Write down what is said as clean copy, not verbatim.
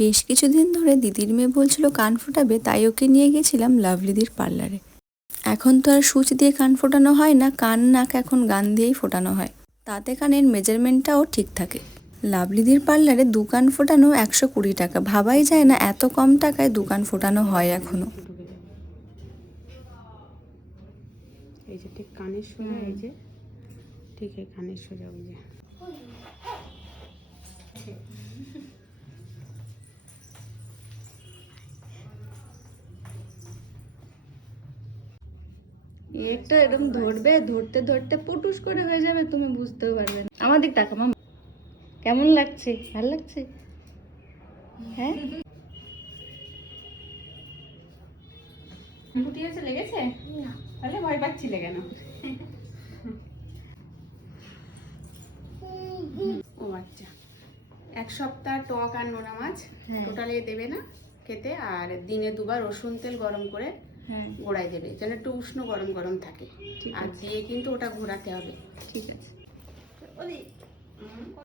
বেশ কিছুদিন ধরে দিদির মেয়ে বলছিল কান ফোটাবে, তাই ওকে নিয়ে গেছিলাম লাভলিদির পার্লারে। এখন তো আর সুচ দিয়ে কান ফোটানো হয় না, কান নাক এখন গান দিয়েই ফোটানো হয়, তাতে কানের মেজারমেন্টটাও ঠিক থাকে। লাভলিদির পার্লারে দু কান ফোটানো 120 টাকা। ভাবাই যায় না এত কম টাকায় দু কান ফোটানো হয় এখনো। এই যে ঠিক কানের সোজা, এই যে ঠিক এই কানের সোজা, ওই যে একটা এরকম ধরবে, ধরতে ধরতে পুটুস করে হয়ে যাবে, তুমি বুঝতেও পারবে না। আমার দিক তাকা মামা, কেমন লাগছে? ভালো লাগছে? হ্যাঁ, ফুটি আছে, লেগেছে না? তাহলে ভয় পাচ্ছিলে কেন? ও আচ্ছা, 1 সপ্তাহ টক আর নোনা মাছ টোটালি দেবে না খেতে, আর দিনে 2 বার রসুন তেল গরম করে গোড়ায় দেবে, যেন একটু উষ্ণ গরম গরম থাকে। আর দিয়ে কিন্তু ওটা ঘোরাতে হবে। ঠিক আছে।